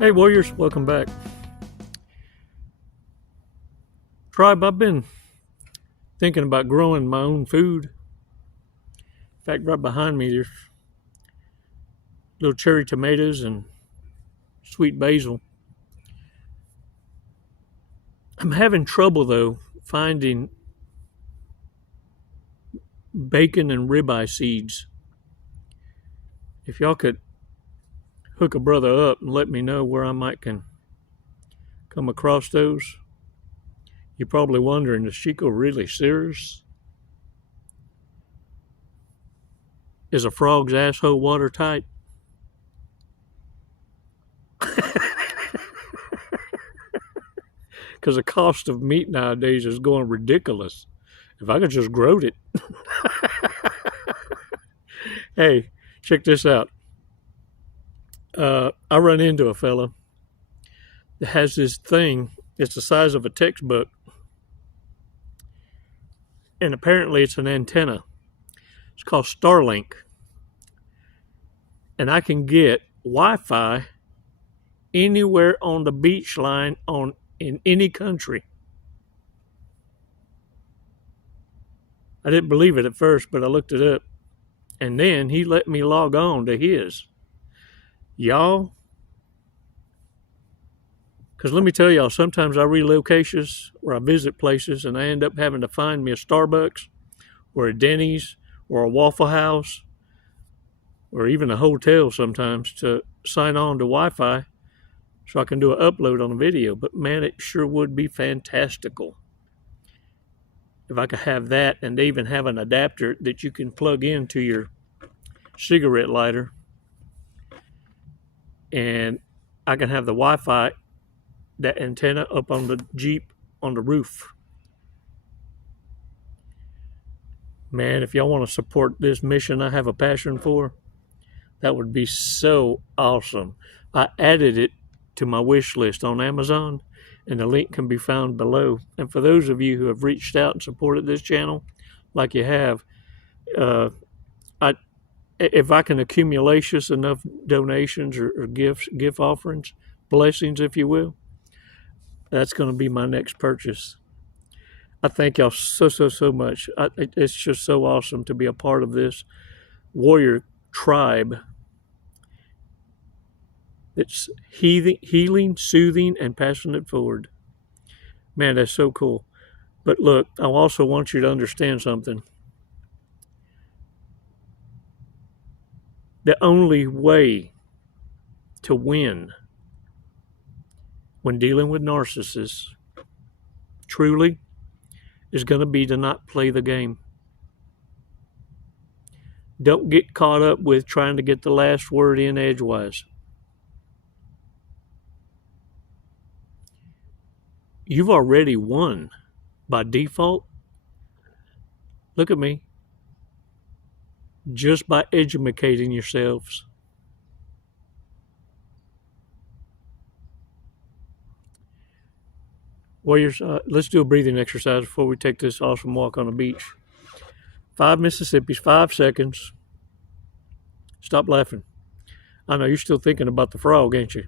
Hey Warriors, welcome back. Tribe, I've been thinking about growing my own food. In fact, right behind me there's little cherry tomatoes and sweet basil. I'm having trouble though finding bacon and ribeye seeds. If y'all could hook a brother up and let me know where I might can come across those. You're probably wondering, is Chico really serious? Is a frog's asshole watertight? Because the cost of meat nowadays is going ridiculous. If I could just grow it. Hey, check this out. I run into a fella that has this thing. It's the size of a textbook. And apparently it's an antenna. It's called Starlink. And I can get Wi-Fi anywhere on the beach line in any country. I didn't believe it at first, but I looked it up. And then he let me log on to his. Y'all, because let me tell y'all, sometimes I relocations or I visit places and I end up having to find me a Starbucks or a Denny's or a Waffle House or even a hotel sometimes to sign on to Wi-Fi so I can do an upload on a video. But man, it sure would be fantastical if I could have that, and they even have an adapter that you can plug into your cigarette lighter, and I can have the Wi-Fi, that antenna up on the Jeep on the roof. Man, if y'all want to support this mission I have a passion for, that would be so awesome. I added it to my wish list on Amazon, and the link can be found below. And for those of you who have reached out and supported this channel, like you have, if I can accumulate enough donations or gift offerings, blessings, if you will, that's going to be my next purchase. I thank y'all so much. It's just so awesome to be a part of this warrior tribe. It's healing, soothing, and passing it forward. Man, that's so cool. But look, I also want you to understand something. The only way to win when dealing with narcissists truly is going to be to not play the game. Don't get caught up with trying to get the last word in edgewise. You've already won by default. Look at me. Just by educating yourselves. Warriors, let's do a breathing exercise before we take this awesome walk on the beach. 5 Mississippis, 5 seconds. Stop laughing. I know you're still thinking about the frog, ain't you?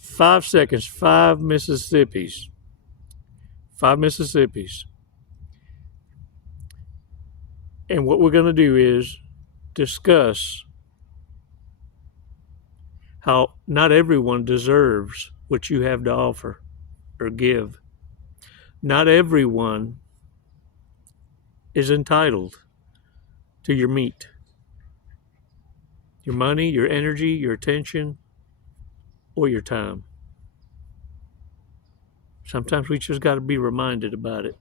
5 seconds, 5 Mississippis. 5 Mississippis. And what we're going to do is discuss how not everyone deserves what you have to offer or give. Not everyone is entitled to your meat, your money, your energy, your attention, or your time. Sometimes we just got to be reminded about it.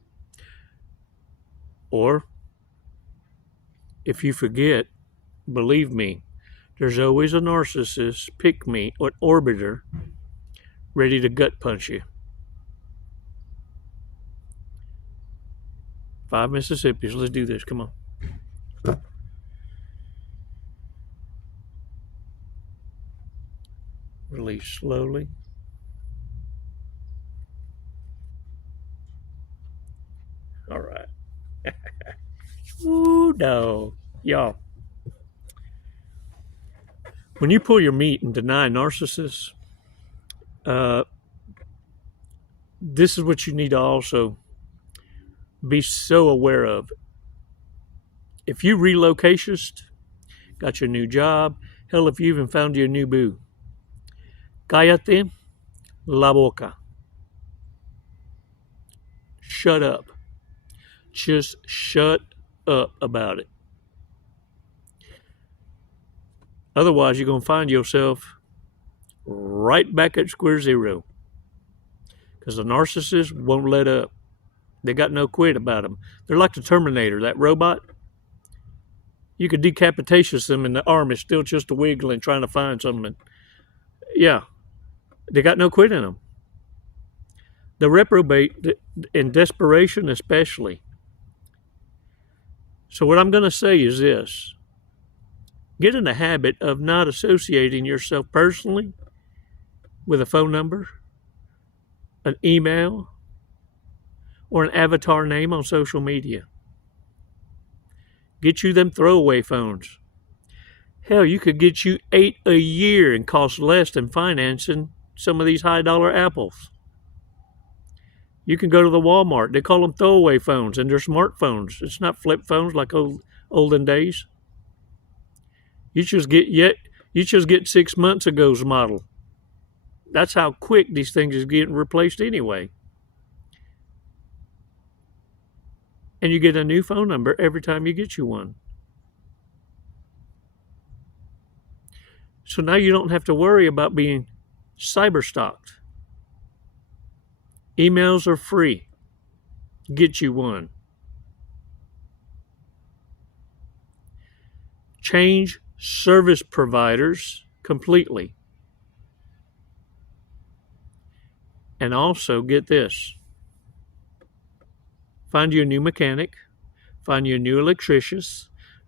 Or, if you forget, believe me, there's always a narcissist, pick-me, or orbiter ready to gut punch you. 5 Mississippis. Let's do this. Come on. Release slowly. All right. Ooh, no. Y'all. When you pull your meat and deny narcissists, this is what you need to also be so aware of. If you relocationist, got your new job, hell, if you even found your new boo, cállate la boca. Shut up. Just shut up about it. Otherwise, you're going to find yourself right back at square zero. Because the narcissist won't let up. They got no quit about them. They're like the Terminator, that robot. You could decapitation them and the arm is still just a wiggling trying to find something. Yeah, they got no quit in them. The reprobate in desperation especially. So what I'm going to say is this. Get in the habit of not associating yourself personally with a phone number, an email, or an avatar name on social media. Get you them throwaway phones. Hell, you could get you 8 a year and cost less than financing some of these high-dollar apples. You can go to the Walmart. They call them throwaway phones, and they're smartphones. It's not flip phones like olden days. You just get 6 months ago's model. That's how quick these things is getting replaced anyway. And you get a new phone number every time you get you one. So now you don't have to worry about being cyberstalked. Emails are free. Get you one. Change service providers completely. And also, get this. Find you a new mechanic. Find you a new electrician.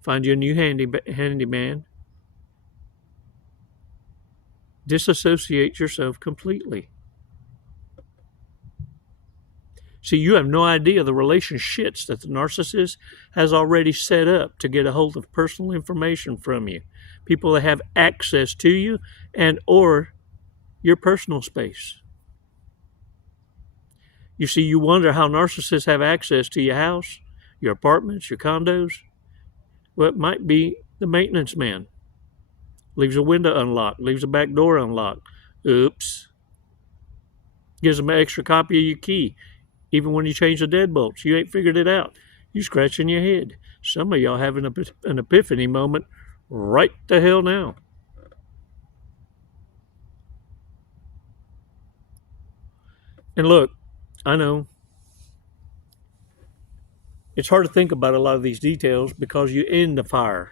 Find you a new handyman. Disassociate yourself completely. See, you have no idea the relationships that the narcissist has already set up to get a hold of personal information from you. People that have access to you and or your personal space. You see, you wonder how narcissists have access to your house, your apartments, your condos. Well, it might be the maintenance man. Leaves a window unlocked, leaves a back door unlocked. Oops. Gives them an extra copy of your key. Even when you change the deadbolts, you ain't figured it out. You scratching your head. Some of y'all having an epiphany moment right the hell now. And look, I know it's hard to think about a lot of these details because you're in the fire.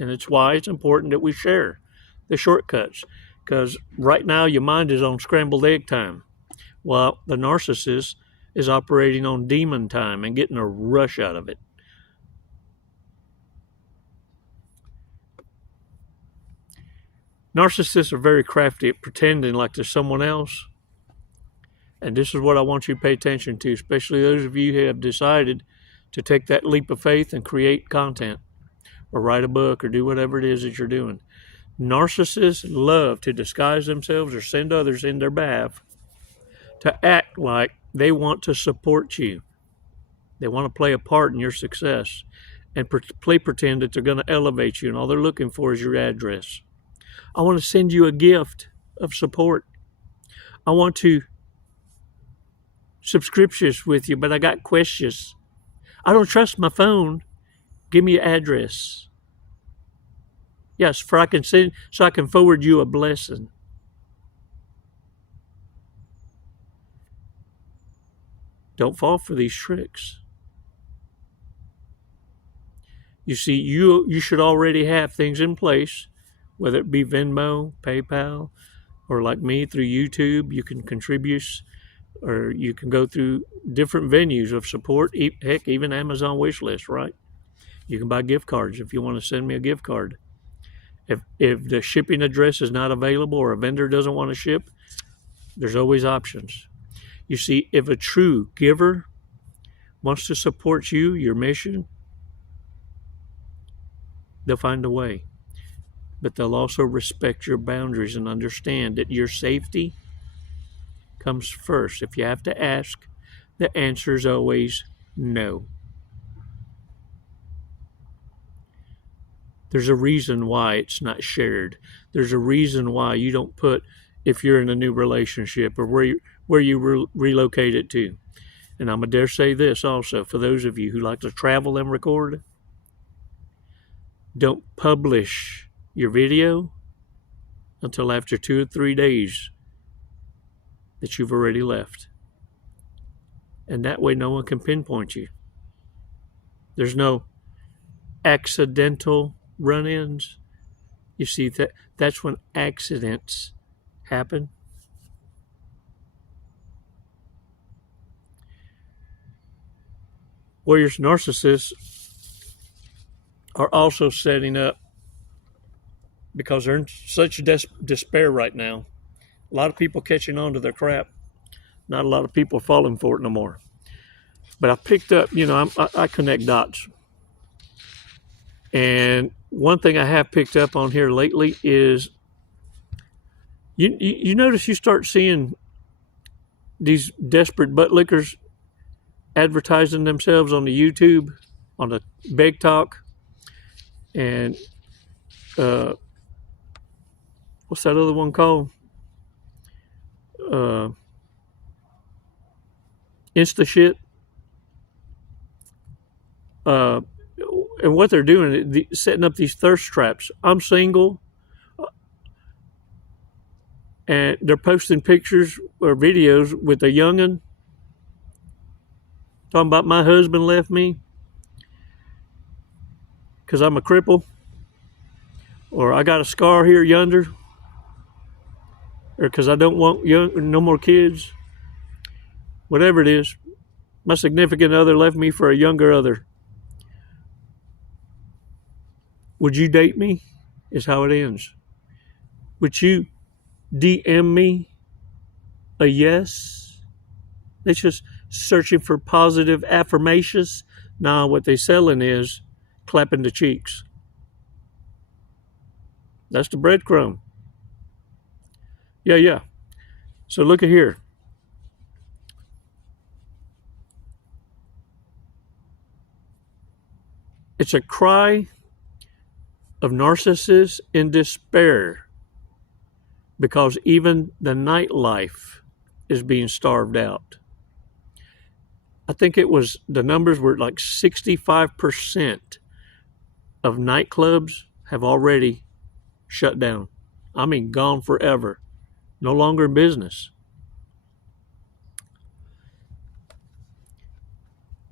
And it's why it's important that we share the shortcuts. Because right now your mind is on scrambled egg time. While the narcissist is operating on demon time and getting a rush out of it. Narcissists are very crafty at pretending like there's someone else. And this is what I want you to pay attention to, especially those of you who have decided to take that leap of faith and create content or write a book or do whatever it is that you're doing. Narcissists love to disguise themselves or send others in their behalf to act like they want to support you. They want to play a part in your success and pretend that they're going to elevate you and all they're looking for is your address. I want to send you a gift of support. I want to subscriptions with you, but I got questions. I don't trust my phone. Give me your address. Yes, so I can forward you a blessing. Don't fall for these tricks. You see, you should already have things in place, whether it be Venmo, PayPal, or like me through YouTube, you can contribute, or you can go through different venues of support, heck, even Amazon wish list, right? You can buy gift cards if you want to send me a gift card. If the shipping address is not available or a vendor doesn't want to ship, there's always options. You see, if a true giver wants to support you, your mission, they'll find a way. but they'll also respect your boundaries and understand that your safety comes first. If you have to ask, the answer is always no. There's a reason why it's not shared. There's a reason why you don't put, if you're in a new relationship or where you relocate it to. And I'm going to dare say this also, for those of you who like to travel and record, don't publish your video until after 2 or 3 days that you've already left. And that way no one can pinpoint you. There's no accidental run-ins. You see, that's when accidents happen. Warriors, narcissists are also setting up, because they're in such despair right now. A lot of people catching on to their crap. Not a lot of people falling for it no more. But I picked up, I connect dots. And one thing I have picked up on here lately is you notice you start seeing these desperate butt lickers advertising themselves on the YouTube, on the Beg Talk, and what's that other one called? Insta shit. And what they're doing, setting up these thirst traps. I'm single, and they're posting pictures or videos with a young'un talking about my husband left me because I'm a cripple, or I got a scar here yonder, or because I don't want no more kids. Whatever it is, my significant other left me for a younger other. Would you date me? Is how it ends. Would you DM me a yes? It's just searching for positive affirmations. Nah, what they selling is clapping the cheeks. That's the breadcrumb. Yeah. So look at here. It's a cry of narcissists in despair because even the nightlife is being starved out. I think the numbers were like 65% of nightclubs have already shut down. I mean, gone forever. No longer in business.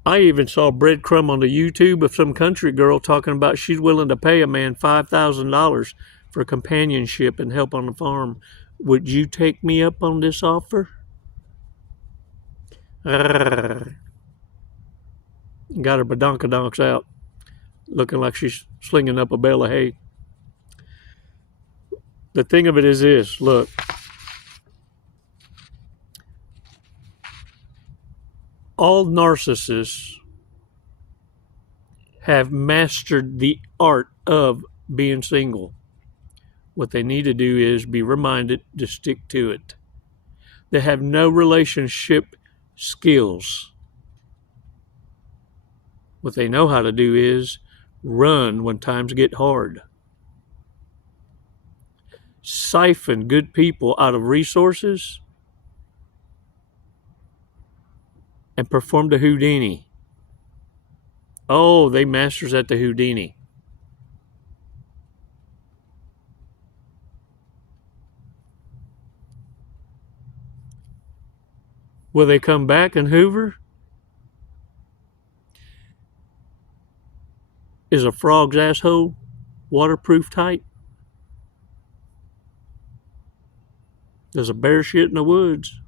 I even saw a breadcrumb on the YouTube of some country girl talking about she's willing to pay a man $5,000 for companionship and help on the farm. Would you take me up on this offer? Got her badonkadonks out, looking like she's slinging up a bale of hay. The thing of it is this, look. All narcissists have mastered the art of being single. What they need to do is be reminded to stick to it. They have no relationship skills. What they know how to do is run when times get hard. Siphon good people out of resources and perform the Houdini. Oh, they masters at the Houdini. Will they come back and hoover? Is a frog's asshole waterproof tight? Does a bear shit in the woods?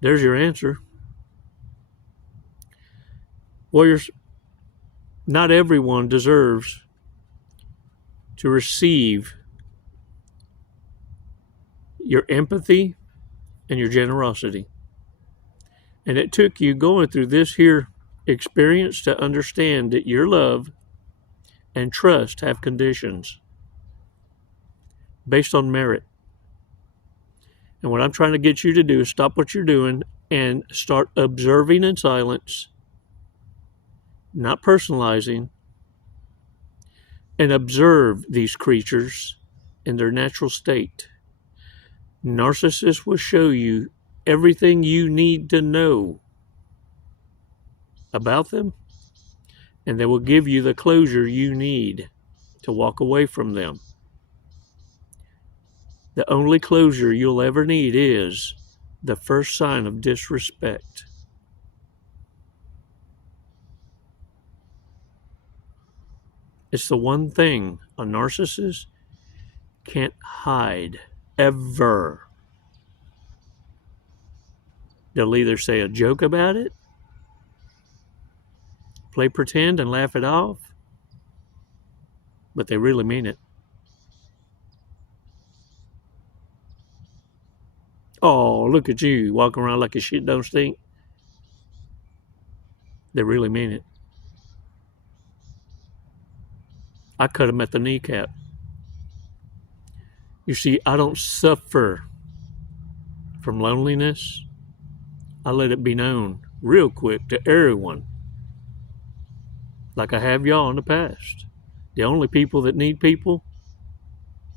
There's your answer. Warriors, not everyone deserves to receive your empathy and your generosity. And it took you going through this here experience to understand that your love and trust have conditions based on merit. And what I'm trying to get you to do is stop what you're doing and start observing in silence, not personalizing, and observe these creatures in their natural state. Narcissists will show you everything you need to know about them, and they will give you the closure you need to walk away from them. The only closure you'll ever need is the first sign of disrespect. It's the one thing a narcissist can't hide, ever. They'll either say a joke about it, play pretend and laugh it off, but they really mean it. Oh, look at you, walking around like your shit don't stink. They really mean it. I cut them at the kneecap. You see, I don't suffer from loneliness. I let it be known real quick to everyone, like I have y'all in the past. The only people that need people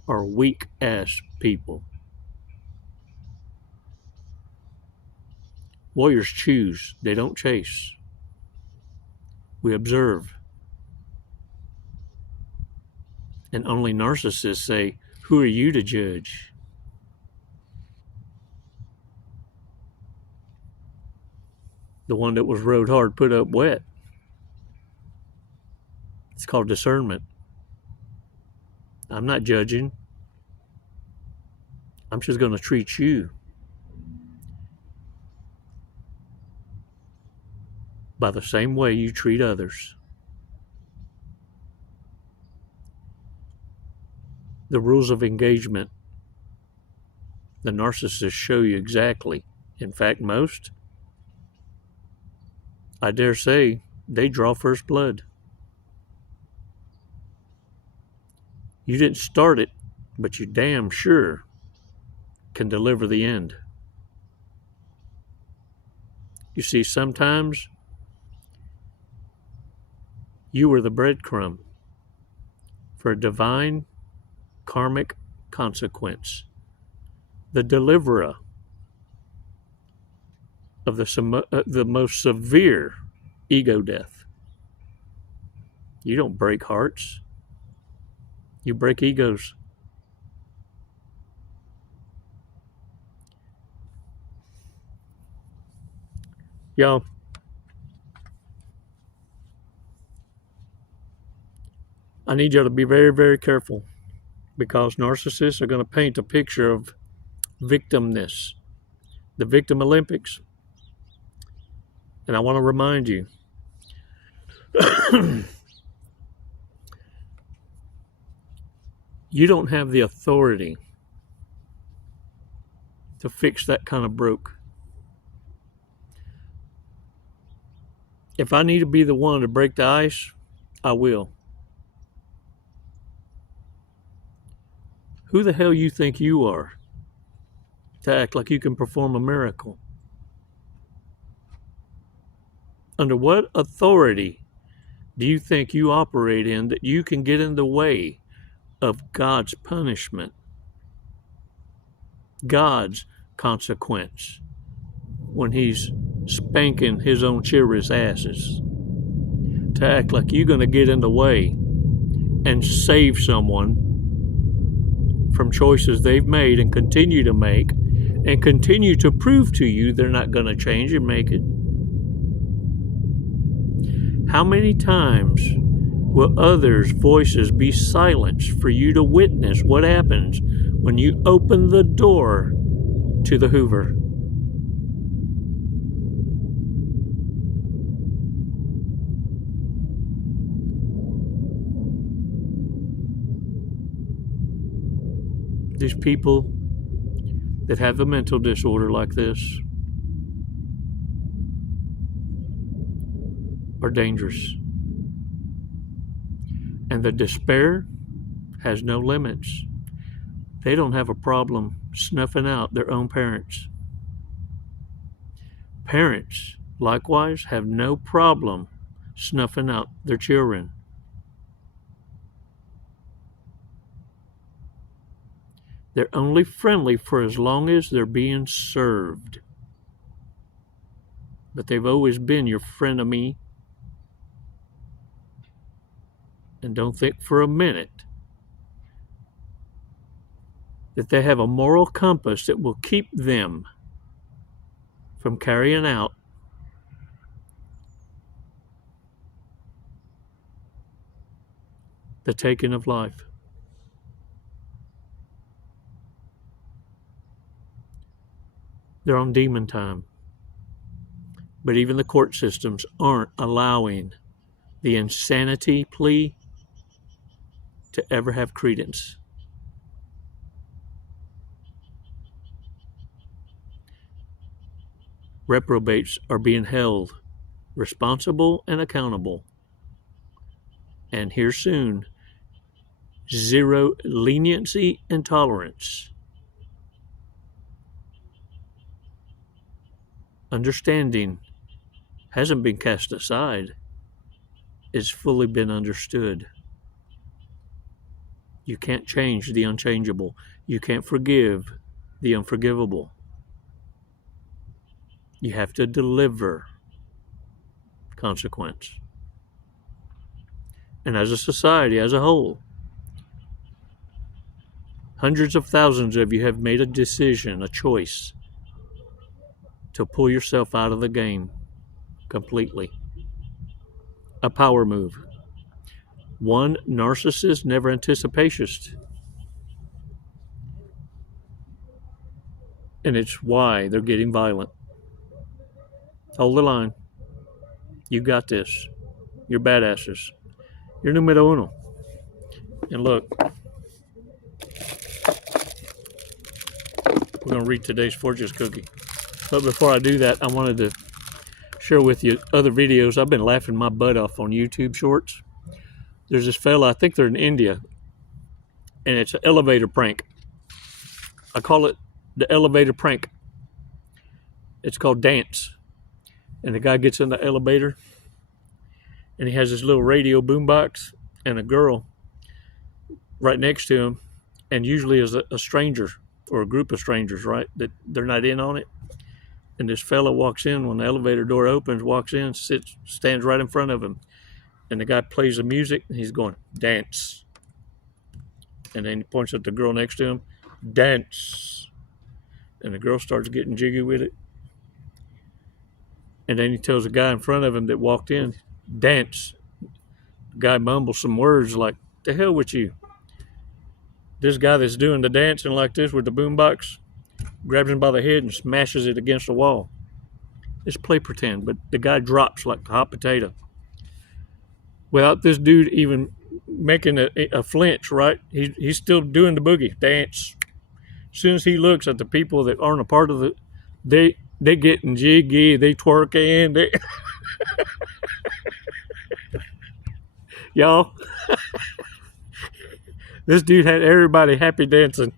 are weak-ass people. Warriors choose, they don't chase. We observe. And only narcissists say, who are you to judge? The one that was rode hard, put up wet. It's called discernment. I'm not judging. I'm just going to treat you by the same way you treat others. The rules of engagement, the narcissists show you exactly. In fact, most, I dare say, they draw first blood. You didn't start it, but you damn sure can deliver the end. You see, sometimes you were the breadcrumb for a divine karmic consequence, the deliverer of the most severe ego death. You don't break hearts. You break egos. Y'all, I need y'all to be very, very careful, because narcissists are going to paint a picture of victimness, the victim Olympics. And I want to remind you, you don't have the authority to fix that kind of broke. If I need to be the one to break the ice, I will. Who the hell you think you are to act like you can perform a miracle? Under what authority do you think you operate in that you can get in the way of God's punishment, God's consequence, when he's spanking his own children's asses? To act like you're going to get in the way and save someone from choices they've made and continue to make, and continue to prove to you they're not going to change and make it. How many times will others' voices be silenced for you to witness what happens when you open the door to the Hoover? These people that have a mental disorder like this are dangerous. And And the despair has no limits. They don't have a problem snuffing out their own parents. Parents, likewise, have no problem snuffing out their children. They're only friendly for as long as they're being served. But they've always been your frenemy. And don't think for a minute that they have a moral compass that will keep them from carrying out the taking of life. They're on demon time. But even the court systems aren't allowing the insanity plea to ever have credence. Reprobates are being held responsible and accountable. And here soon, zero leniency and tolerance. Understanding hasn't been cast aside. It's fully been understood. You can't change the unchangeable. You can't forgive the unforgivable. You have to deliver consequence. And as a society, as a whole, hundreds of thousands of you have made a decision, a choice, to pull yourself out of the game completely. A power move. One narcissist, never anticipatist. And it's why they're getting violent. Hold the line. You got this. You're badasses. You're numero uno. And look, we're going to read today's fortune's cookie. But before I do that, I wanted to share with you other videos. I've been laughing my butt off on YouTube Shorts. There's this fella, I think they're in India, and it's an elevator prank. I call it the elevator prank. It's called Dance. And the guy gets in the elevator, and he has this little radio boombox, and a girl right next to him, and usually is a stranger or a group of strangers, right? That they're not in on it. And this fella walks in when the elevator door opens, walks in, stands right in front of him. And the guy plays the music, and he's going, dance. And then he points at the girl next to him, dance. And the girl starts getting jiggy with it. And then he tells the guy in front of him that walked in, dance. The guy mumbles some words like, the hell with you. This guy that's doing the dancing like this with the boombox grabs him by the head and smashes it against the wall. It's play pretend, but the guy drops like a hot potato. Without this dude even making a flinch, right? He's still doing the boogie, dance. As soon as he looks at the people that aren't a part of it, they getting jiggy, they twerking, they y'all. This dude had everybody happy dancing.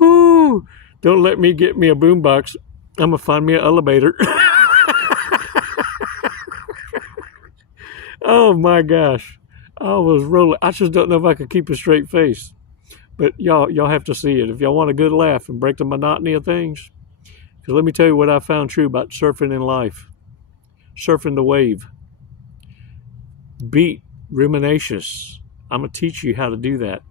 Ooh, don't let me get me a boombox. I'm gonna find me an elevator. Oh my gosh, I was rolling. I just don't know if I could keep a straight face. But y'all have to see it if y'all want a good laugh and break the monotony of things. Because let me tell you what I found true about surfing in life. Surfing the wave. Beat ruminations. I'm going to teach you how to do that.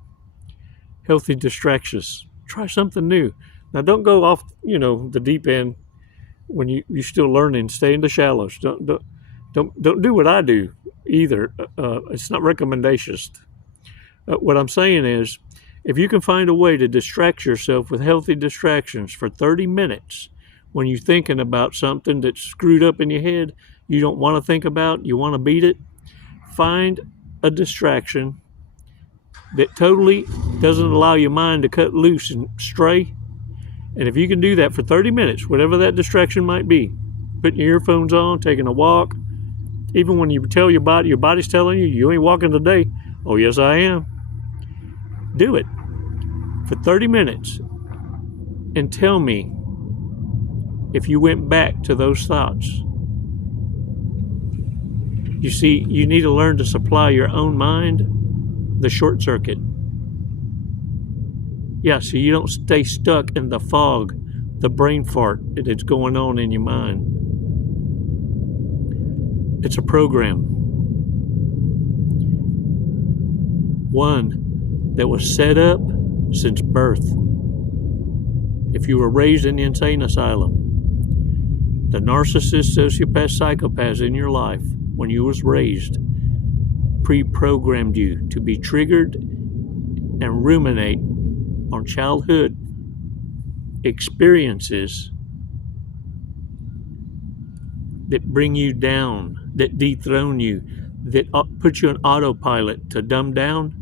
Healthy distractions. Try something new. Now don't go off, the deep end when you're still learning. Stay in the shallows. Don't do what I do either. It's not recommendations. What I'm saying is, if you can find a way to distract yourself with healthy distractions for 30 minutes when you're thinking about something that's screwed up in your head, you don't want to think about, you want to beat it, find a distraction that totally doesn't allow your mind to cut loose and stray. And if you can do that for 30 minutes, whatever that distraction might be, putting your earphones on, taking a walk. Even when you tell your body's telling you, you ain't walking today. Oh, yes, I am. Do it for 30 minutes and tell me if you went back to those thoughts. You see, you need to learn to supply your own mind the short circuit. Yeah, so you don't stay stuck in the fog, the brain fart that's going on in your mind. It's a program. One that was set up since birth. If you were raised in the insane asylum, the narcissist, sociopath, psychopaths in your life when you was raised pre-programmed you to be triggered and ruminate on childhood experiences that bring you down, that dethrone you, that put you on autopilot to dumb down,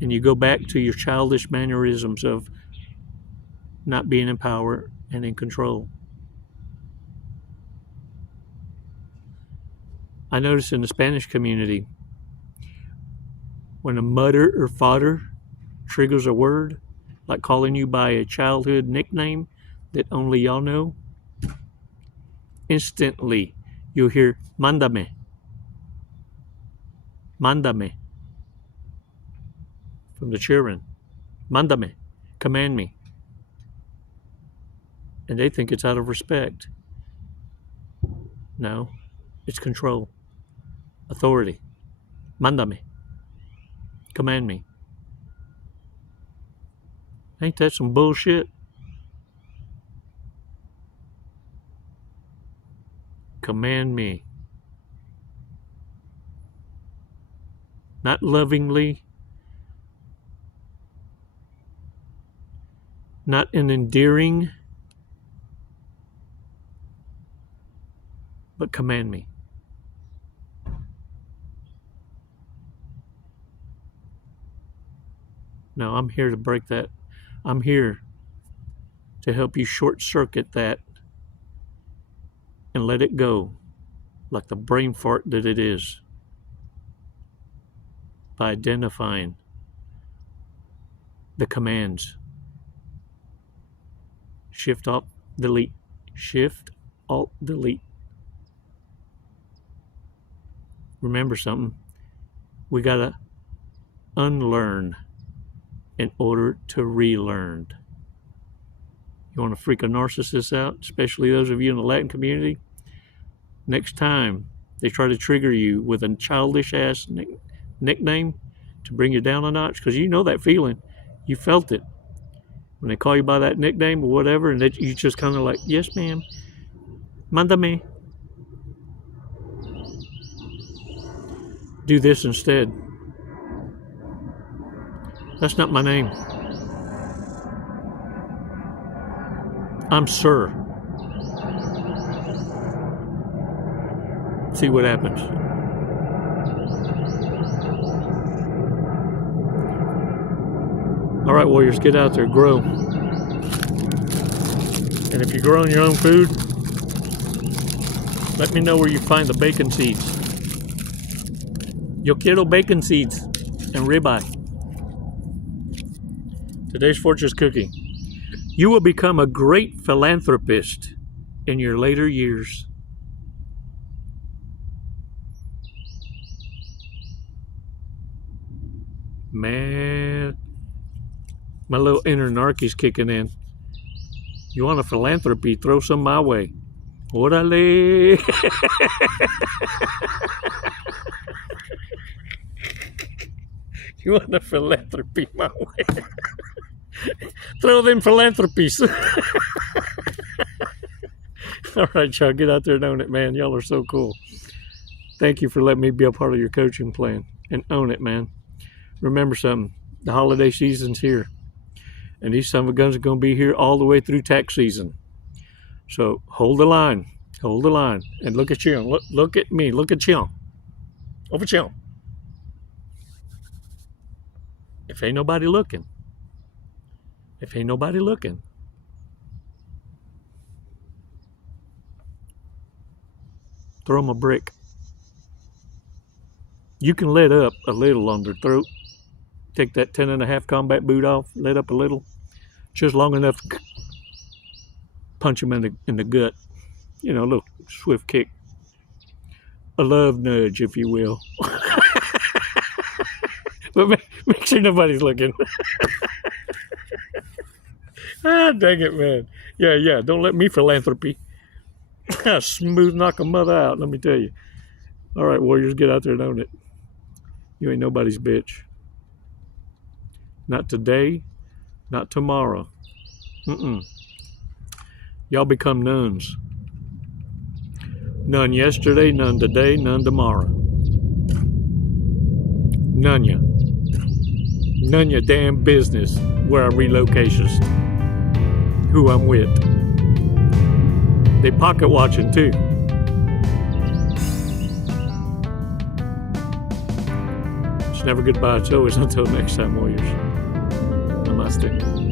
and you go back to your childish mannerisms of not being in power and in control. I noticed in the Spanish community, when a mutter or fodder triggers a word, like calling you by a childhood nickname that only y'all know, instantly you'll hear mándame, mándame from the children. Mándame, command me. And they think it's out of respect. No, it's control, authority. Mándame, command me. Ain't that some bullshit? Command me. Not lovingly, not an endearing, but command me. No, I'm here to break that. I'm here to help you short circuit that and let it go like the brain fart that it is by identifying the commands. Shift, Alt, Delete. Shift, Alt, Delete. Remember something. We gotta unlearn in order to relearn. You want to freak a narcissist out, especially those of you in the Latin community? Next time they try to trigger you with a childish ass nickname to bring you down a notch, because you know that feeling. You felt it. When they call you by that nickname or whatever, and that you just kind of like, yes, ma'am, mándame. Do this instead. That's not my name. I'm Sir. See what happens. All right, warriors, get out there, grow. And if you're growing your own food, let me know where you find the bacon seeds. Yo quiero bacon seeds and ribeye. Today's Fortune's cookie. You will become a great philanthropist in your later years. Man, my little inner narcie's kicking in. You want a philanthropy? Throw some my way. Orale. You want a philanthropy my way? Throw them philanthropies. All right, y'all, get out there and own it, man. Y'all are so cool. Thank you for letting me be a part of your coaching plan. And own it, man. Remember something. The holiday season's here. And these son of a guns are going to be here all the way through tax season. So hold the line. Hold the line. And look at you. Look at me. Look at you. Over you. If ain't nobody looking. If ain't nobody looking. throw them a brick. You can let up a little on their throat. Take that 10.5 combat boot off, let up a little, just long enough to punch them in the gut. You know, a little swift kick. A love nudge, if you will. But make sure nobody's looking. Ah, dang it, man. Yeah, don't let me philanthropy. Smooth knock a mother out, let me tell you. All right, warriors, get out there and own it. You ain't nobody's bitch. Not today, not tomorrow. Y'all become nuns. None yesterday, none today, none tomorrow. None ya. None your damn business where I relocations. Who I'm with. They pocket watching too. It's never goodbye, it's always until next time, warriors. Namaste.